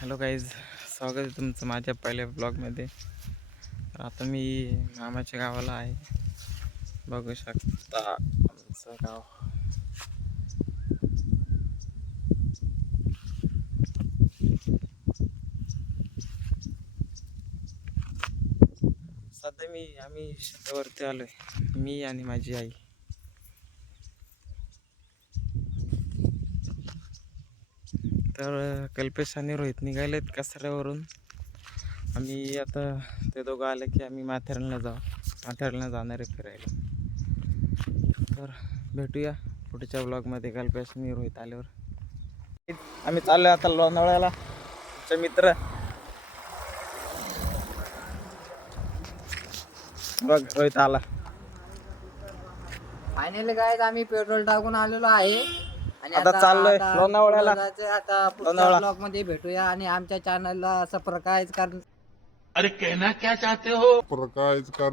Hello guys, स्वागत आहे तुमचं माझ्या पहिल्या ब्लॉगमध्ये. तर आता मी मामाच्या गावाला आहे. बघू शकता आमचं गाव. सध्या आम्ही शेतावरती आलोय, मी आणि माझी आई. तर कल्पेश आणि रोहित निघालेत कचऱ्यावरून. आम्ही आता ते दोघं आले की आम्ही माथेरानला जाणार आहे फिरायला. तर भेटूया पुढच्या ब्लॉगमध्ये कल्पेश आणि रोहित आल्यावर. आम्ही चाललोय आता लोणावळ्याला. आमचे मित्र बघ, रोहित आला. फायनली गाइस आम्ही पेट्रोल टाकून आलेलो आहे आणि आता चाललोय लोणावळ्याला. आता पुढच्या ब्लॉग मध्ये भेटूया आणि आमच्या चॅनलला सबस्क्राइब कर. अरे कहना क्या चाहते हो? प्रकाश कर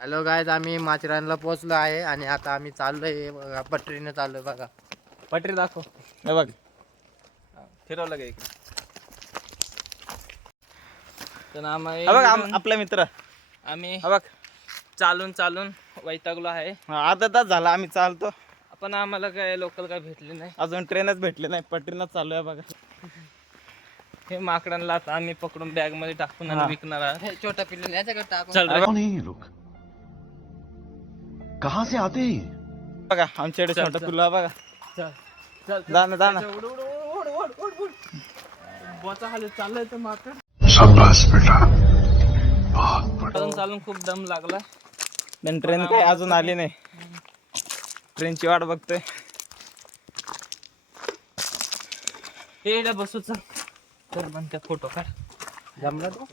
हॅलो गाइस, आम्ही माथेरानला पोहोचलो आहे आणि आता आम्ही चाललोय बघा, पटरीने चाललोय बघा. पटरी दाखव. हे बघ, फिरवलं का इकडे. तर हा बघ आपला मित्र. आम्ही हा बघ, चालून वैतागलो आहे. अर्धा तास झाला आम्ही चालतो. पण आम्हाला काय लोकल काय भेटले नाही. अजून ट्रेनच भेटली नाही. पटरीनच चालू आहे बघा. हे माकडांना आता आम्ही पकडून बॅग मध्ये टाकून आणि विकणार आहे. हे छोटा पिल्लू याच्याकडे टाकून. चल रे. कौन है ये लोग? कहाँ से आते हैं? बघा आमच्याकडे चल, छोटा चल. पिल्लू आहे बघा. चल चल जा ना, जा ना. उड उड उड उड उड उड. बोचा खाली चाललंय तर माकड. शाबाश बेटा, बहुत चालून खूप दम लागला. पण ट्रेन काही अजून आली नाही. ट्रेनची वाट बघतोय. हे बसू चल. तर बनत्या फोटो काढ. जमलं तू?